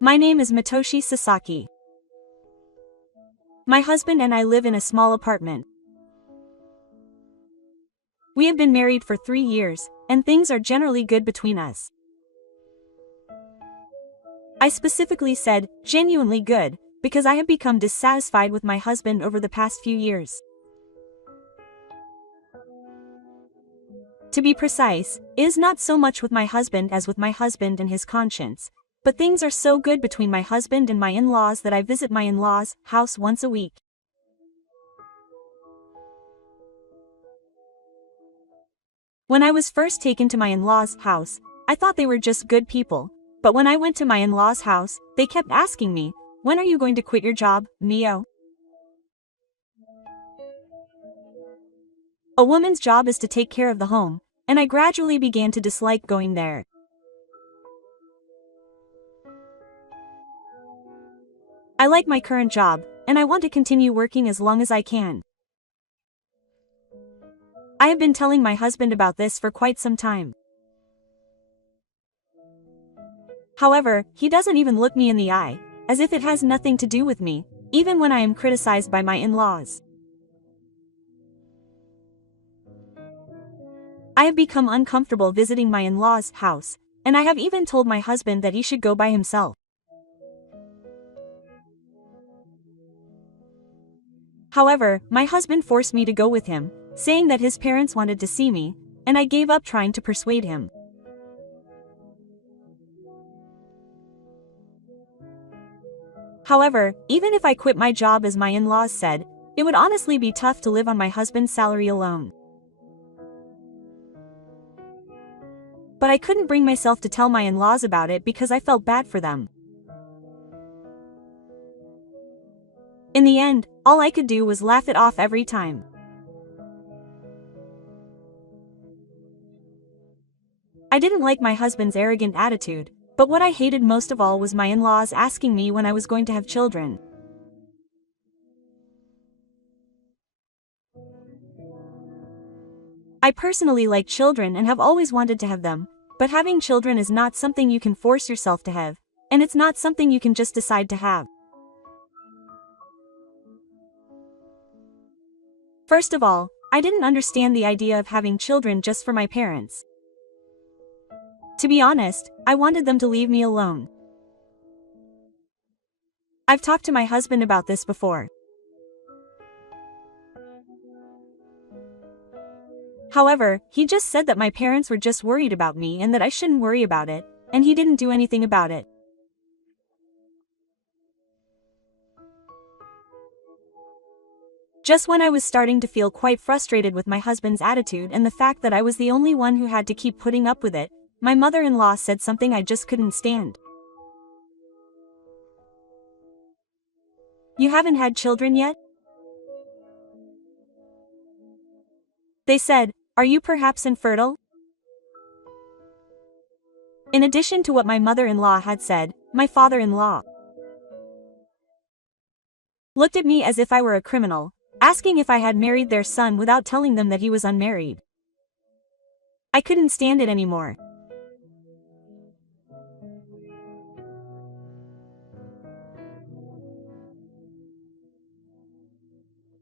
My name is Matoshi Sasaki. My husband and I live in a small apartment. We have been married for 3 years, and things are generally good between us. I specifically said, genuinely good, because I have become dissatisfied with my husband over the past few years. To be precise, it is not so much with my husband as with my husband and his conscience, but things are so good between my husband and my in-laws that I visit my in-laws' house once a week. When I was first taken to my in-laws' house, I thought they were just good people, but when I went to my in-laws' house, they kept asking me, "When are you going to quit your job, Mio?" A woman's job is to take care of the home, and I gradually began to dislike going there. I like my current job, and I want to continue working as long as I can. I have been telling my husband about this for quite some time. However, he doesn't even look me in the eye, as if it has nothing to do with me, even when I am criticized by my in-laws. I have become uncomfortable visiting my in-laws' house, and I have even told my husband that he should go by himself. However, my husband forced me to go with him, saying that his parents wanted to see me, and I gave up trying to persuade him. However, even if I quit my job as my in-laws said, it would honestly be tough to live on my husband's salary alone. But I couldn't bring myself to tell my in-laws about it because I felt bad for them. In the end, all I could do was laugh it off every time. I didn't like my husband's arrogant attitude, but what I hated most of all was my in-laws asking me when I was going to have children. I personally like children and have always wanted to have them, but having children is not something you can force yourself to have, and it's not something you can just decide to have. First of all, I didn't understand the idea of having children just for my parents. To be honest, I wanted them to leave me alone. I've talked to my husband about this before. However, he just said that my parents were just worried about me and that I shouldn't worry about it, and he didn't do anything about it. Just when I was starting to feel quite frustrated with my husband's attitude and the fact that I was the only one who had to keep putting up with it, my mother-in-law said something I just couldn't stand. "You haven't had children yet?" They said, "Are you perhaps infertile?" In addition to what my mother-in-law had said, my father-in-law looked at me as if I were a criminal, asking if I had married their son without telling them that he was unmarried. I couldn't stand it anymore.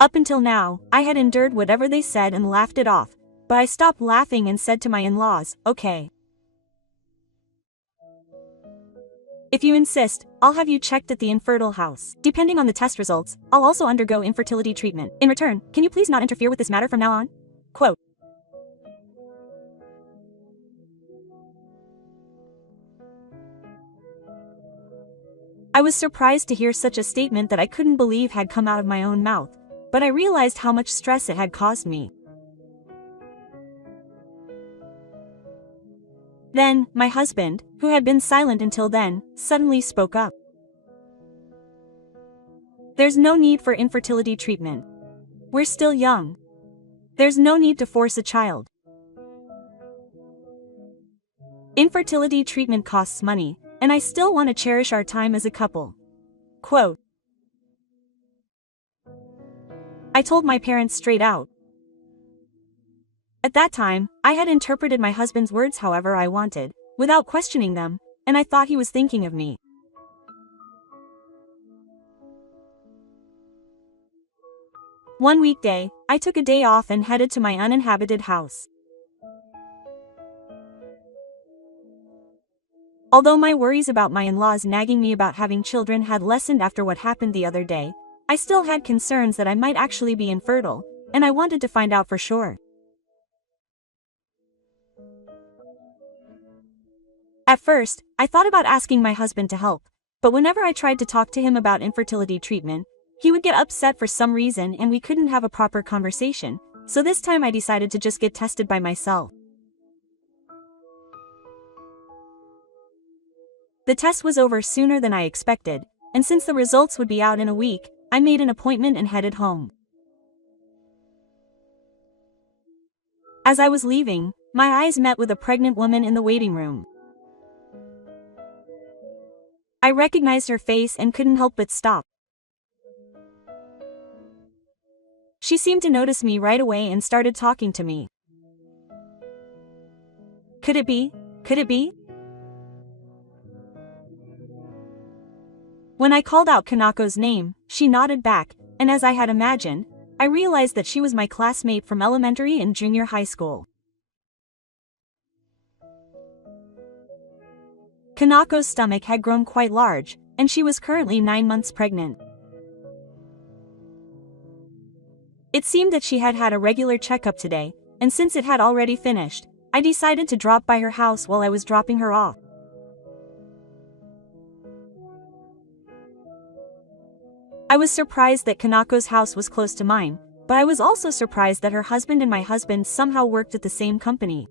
Up until now, I had endured whatever they said and laughed it off, but I stopped laughing and said to my in-laws, "Okay. If you insist, I'll have you checked at the infertile house. Depending on the test results, I'll also undergo infertility treatment. In return, can you please not interfere with this matter from now on?" Quote. I was surprised to hear such a statement that I couldn't believe had come out of my own mouth, but I realized how much stress it had caused me. Then, my husband, who had been silent until then, suddenly spoke up. "There's no need for infertility treatment. We're still young. There's no need to force a child. Infertility treatment costs money, and I still want to cherish our time as a couple." Quote. I told my parents straight out. At that time, I had interpreted my husband's words however I wanted, without questioning them, and I thought he was thinking of me. One weekday, I took a day off and headed to my uninhabited house. Although my worries about my in-laws nagging me about having children had lessened after what happened the other day, I still had concerns that I might actually be infertile, and I wanted to find out for sure. At first, I thought about asking my husband to help, but whenever I tried to talk to him about infertility treatment, he would get upset for some reason and we couldn't have a proper conversation, so this time I decided to just get tested by myself. The test was over sooner than I expected, and since the results would be out in a week, I made an appointment and headed home. As I was leaving, my eyes met with a pregnant woman in the waiting room. I recognized her face and couldn't help but stop. She seemed to notice me right away and started talking to me. Could it be? Could it be? When I called out Kanako's name, she nodded back, and as I had imagined, I realized that she was my classmate from elementary and junior high school. Kanako's stomach had grown quite large, and she was currently 9 months pregnant. It seemed that she had had a regular checkup today, and since it had already finished, I decided to drop by her house while I was dropping her off. I was surprised that Kanako's house was close to mine, but I was also surprised that her husband and my husband somehow worked at the same company.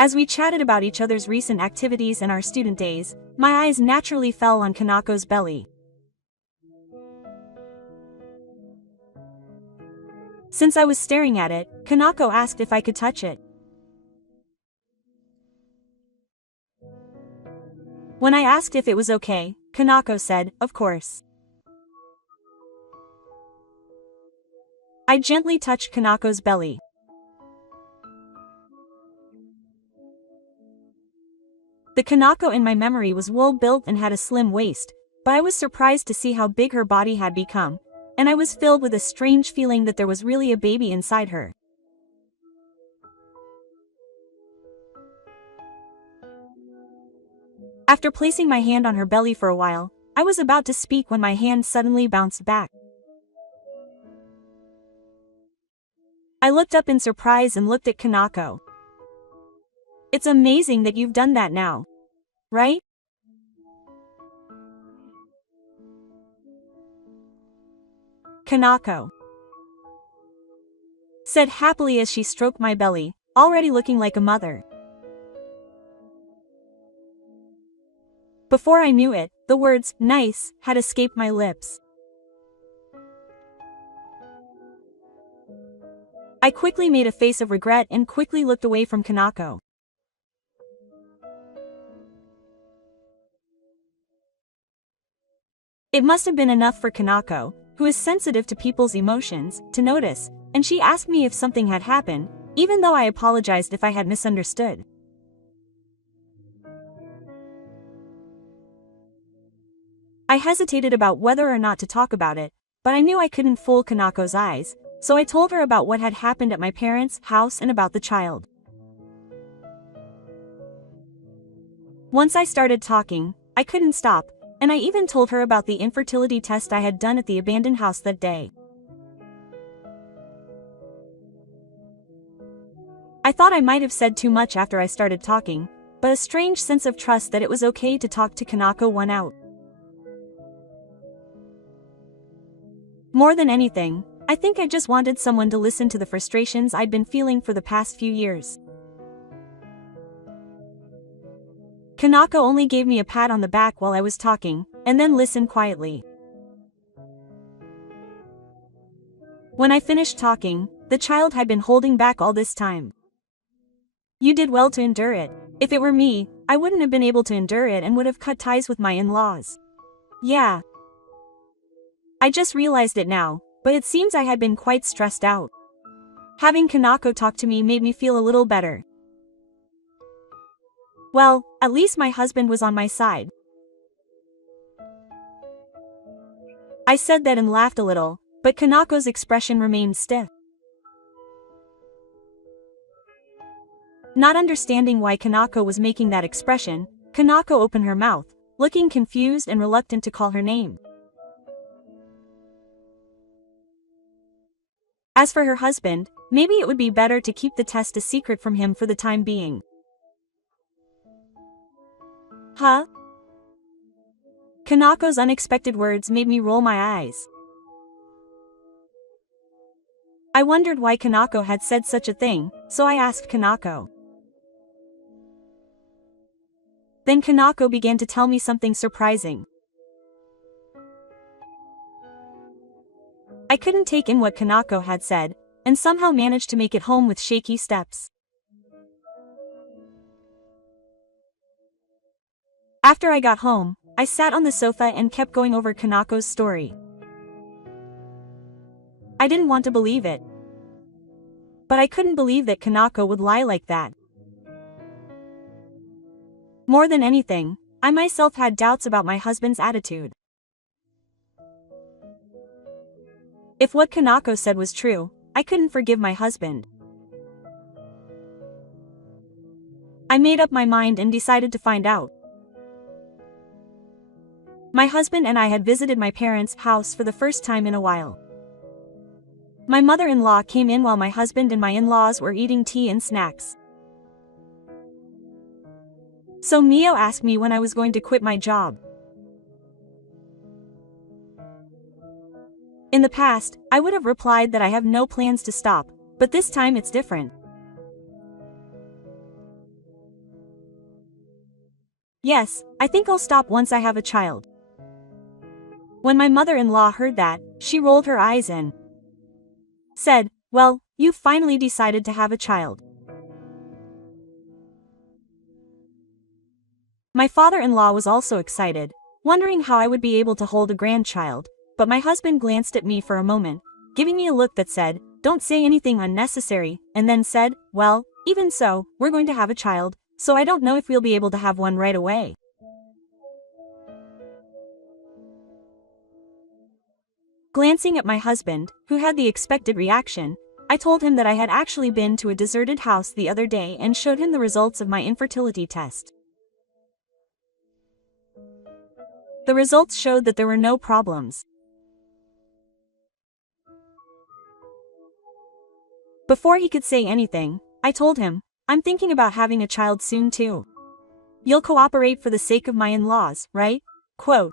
As we chatted about each other's recent activities and our student days, my eyes naturally fell on Kanako's belly. Since I was staring at it, Kanako asked if I could touch it. When I asked if it was okay, Kanako said, "Of course." I gently touched Kanako's belly. The Kanako in my memory was well-built and had a slim waist, but I was surprised to see how big her body had become, and I was filled with a strange feeling that there was really a baby inside her. After placing my hand on her belly for a while, I was about to speak when my hand suddenly bounced back. I looked up in surprise and looked at Kanako. "It's amazing that you've done that now. Right?" Kanako said happily as she stroked my belly, already looking like a mother. Before I knew it, the words, "nice," had escaped my lips. I quickly made a face of regret and quickly looked away from Kanako. It must have been enough for Kanako, who is sensitive to people's emotions, to notice, and she asked me if something had happened, even though I apologized if I had misunderstood. I hesitated about whether or not to talk about it, but I knew I couldn't fool Kanako's eyes, so I told her about what had happened at my parents' house and about the child. Once I started talking, I couldn't stop, and I even told her about the infertility test I had done at the abandoned house that day. I thought I might have said too much after I started talking, but a strange sense of trust that it was okay to talk to Kanako won out. More than anything, I think I just wanted someone to listen to the frustrations I'd been feeling for the past few years. Kanako only gave me a pat on the back while I was talking, and then listened quietly. When I finished talking, the child had been holding back all this time. "You did well to endure it. If it were me, I wouldn't have been able to endure it and would have cut ties with my in-laws." Yeah. I just realized it now, but it seems I had been quite stressed out. Having Kanako talk to me made me feel a little better. Well, at least my husband was on my side. I said that and laughed a little, but Kanako's expression remained stiff. Not understanding why Kanako was making that expression, Kanako opened her mouth, looking confused and reluctant to call her name. As for her husband, maybe it would be better to keep the test a secret from him for the time being. Huh? Kanako's unexpected words made me roll my eyes. I wondered why Kanako had said such a thing, so I asked Kanako. Then Kanako began to tell me something surprising. I couldn't take in what Kanako had said, and somehow managed to make it home with shaky steps. After I got home, I sat on the sofa and kept going over Kanako's story. I didn't want to believe it. But I couldn't believe that Kanako would lie like that. More than anything, I myself had doubts about my husband's attitude. If what Kanako said was true, I couldn't forgive my husband. I made up my mind and decided to find out. My husband and I had visited my parents' house for the first time in a while. My mother-in-law came in while my husband and my in-laws were eating tea and snacks. So Mio asked me when I was going to quit my job. In the past, I would have replied that I have no plans to stop, but this time it's different. Yes, I think I'll stop once I have a child. When my mother-in-law heard that, she rolled her eyes and said, "Well, you've finally decided to have a child." My father-in-law was also excited, wondering how I would be able to hold a grandchild, but my husband glanced at me for a moment, giving me a look that said, "Don't say anything unnecessary," and then said, "Well, even so, we're going to have a child, so I don't know if we'll be able to have one right away." Glancing at my husband, who had the expected reaction, I told him that I had actually been to a deserted house the other day and showed him the results of my infertility test. The results showed that there were no problems. Before he could say anything, I told him, "I'm thinking about having a child soon too. You'll cooperate for the sake of my in-laws, right?" Quote.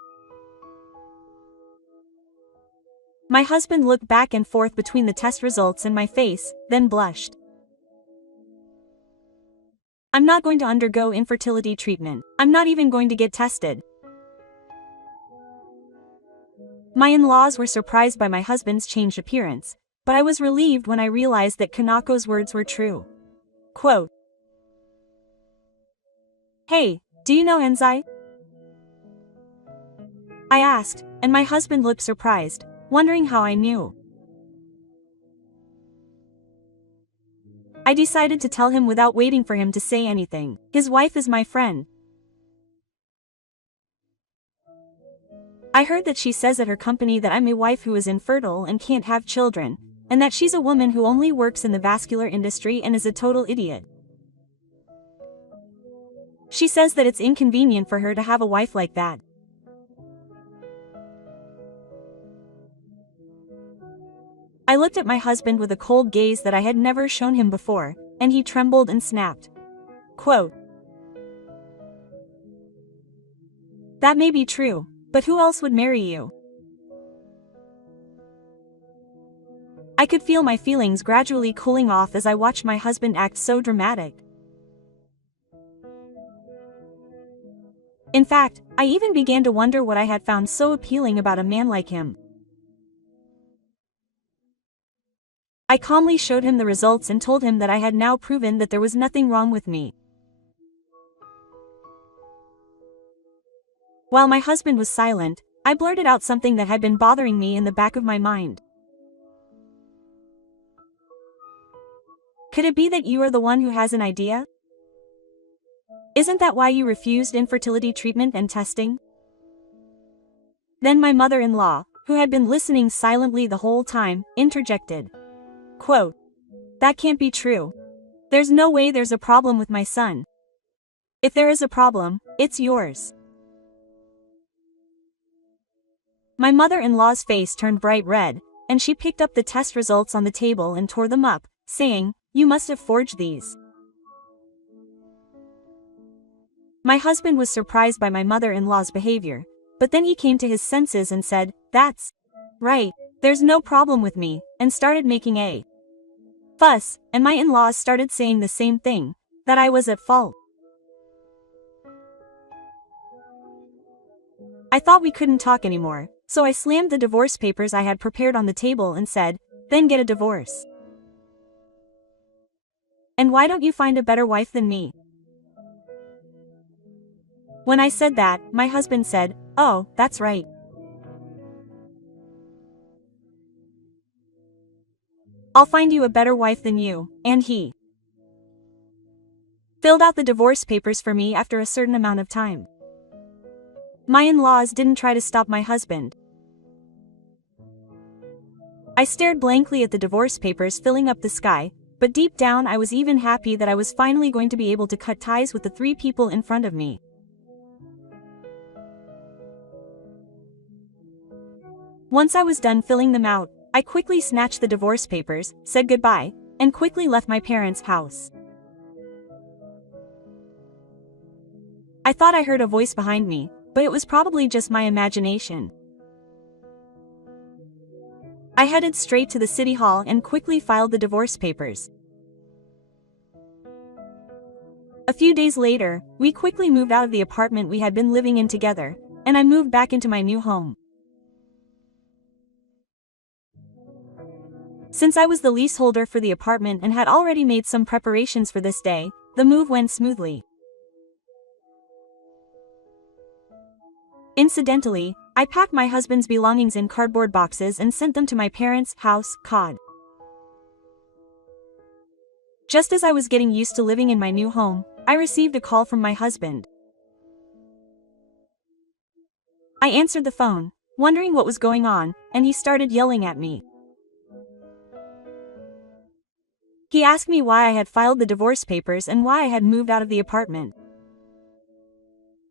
My husband looked back and forth between the test results and my face, then blushed. "I'm not going to undergo infertility treatment. I'm not even going to get tested." My in-laws were surprised by my husband's changed appearance, but I was relieved when I realized that Kanako's words were true. Quote. "Hey, do you know Enzai?" I asked, and my husband looked surprised, wondering how I knew. I decided to tell him without waiting for him to say anything. "His wife is my friend. I heard that she says at her company that I'm a wife who is infertile and can't have children, and that she's a woman who only works in the vascular industry and is a total idiot. She says that it's inconvenient for her to have a wife like that." I looked at my husband with a cold gaze that I had never shown him before, and he trembled and snapped. Quote. "That may be true, but who else would marry you?" I could feel my feelings gradually cooling off as I watched my husband act so dramatic. In fact, I even began to wonder what I had found so appealing about a man like him. I calmly showed him the results and told him that I had now proven that there was nothing wrong with me. While my husband was silent, I blurted out something that had been bothering me in the back of my mind. "Could it be that you are the one who has an idea? Isn't that why you refused infertility treatment and testing?" Then my mother-in-law, who had been listening silently the whole time, interjected. Quote, "That can't be true. There's no way there's a problem with my son. If there is a problem, it's yours." My mother-in-law's face turned bright red, and she picked up the test results on the table and tore them up, saying, "You must have forged these." My husband was surprised by my mother-in-law's behavior, but then he came to his senses and said, "That's right, there's no problem with me," and started making a fuss, and my in-laws started saying the same thing, that I was at fault. I thought we couldn't talk anymore, so I slammed the divorce papers I had prepared on the table and said, "Then get a divorce. And why don't you find a better wife than me?" When I said that, my husband said, "Oh, that's right. I'll find you a better wife than you," and he filled out the divorce papers for me after a certain amount of time. My in-laws didn't try to stop my husband. I stared blankly at the divorce papers filling up the sky, but deep down I was even happy that I was finally going to be able to cut ties with the three people in front of me. Once I was done filling them out, I quickly snatched the divorce papers, said goodbye, and quickly left my parents' house. I thought I heard a voice behind me, but it was probably just my imagination. I headed straight to the city hall and quickly filed the divorce papers. A few days later, we quickly moved out of the apartment we had been living in together, and I moved back into my new home. Since I was the leaseholder for the apartment and had already made some preparations for this day, the move went smoothly. Incidentally, I packed my husband's belongings in cardboard boxes and sent them to my parents' house, COD. Just as I was getting used to living in my new home, I received a call from my husband. I answered the phone, wondering what was going on, and he started yelling at me. He asked me why I had filed the divorce papers and why I had moved out of the apartment.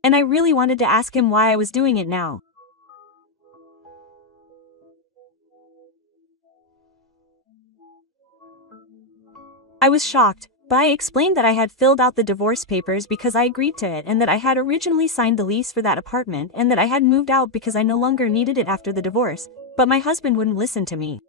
And I really wanted to ask him why I was doing it now. I was shocked, but I explained that I had filled out the divorce papers because I agreed to it and that I had originally signed the lease for that apartment and that I had moved out because I no longer needed it after the divorce, but my husband wouldn't listen to me.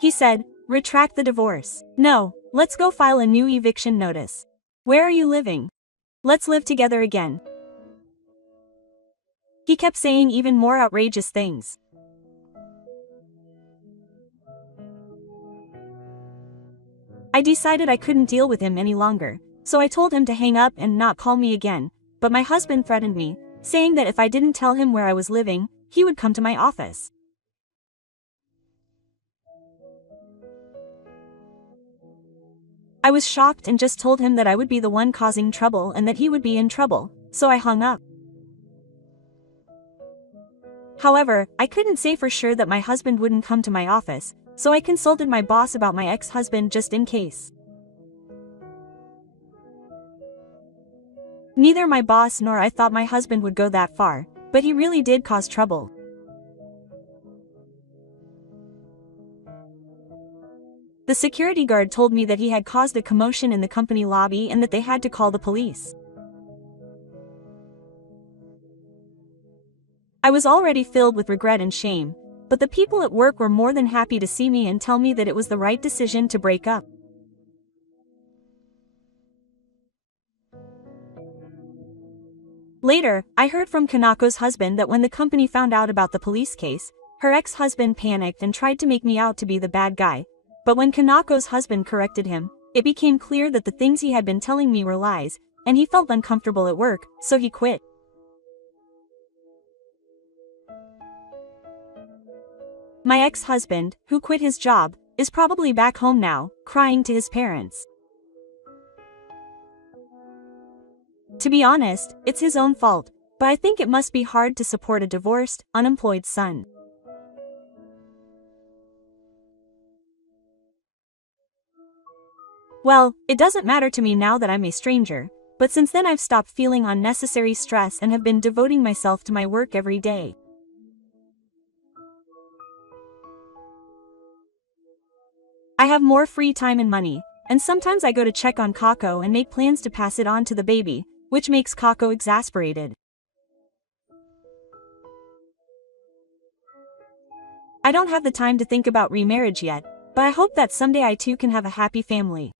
He said, "Retract the divorce. No, let's go file a new eviction notice. Where are you living? Let's live together again." He kept saying even more outrageous things. I decided I couldn't deal with him any longer, so I told him to hang up and not call me again, but my husband threatened me, saying that if I didn't tell him where I was living, he would come to my office. I was shocked and just told him that I would be the one causing trouble and that he would be in trouble, so I hung up. However, I couldn't say for sure that my husband wouldn't come to my office, so I consulted my boss about my ex-husband just in case. Neither my boss nor I thought my husband would go that far, but he really did cause trouble. The security guard told me that he had caused a commotion in the company lobby and that they had to call the police. I was already filled with regret and shame, but the people at work were more than happy to see me and tell me that it was the right decision to break up. Later, I heard from Kanako's husband that when the company found out about the police case, her ex-husband panicked and tried to make me out to be the bad guy. But when Kanako's husband corrected him, it became clear that the things he had been telling me were lies, and he felt uncomfortable at work, so he quit. My ex-husband, who quit his job, is probably back home now, crying to his parents. To be honest, it's his own fault, but I think it must be hard to support a divorced, unemployed son. Well, it doesn't matter to me now that I'm a stranger, but since then I've stopped feeling unnecessary stress and have been devoting myself to my work every day. I have more free time and money, and sometimes I go to check on Kako and make plans to pass it on to the baby, which makes Kako exasperated. I don't have the time to think about remarriage yet, but I hope that someday I too can have a happy family.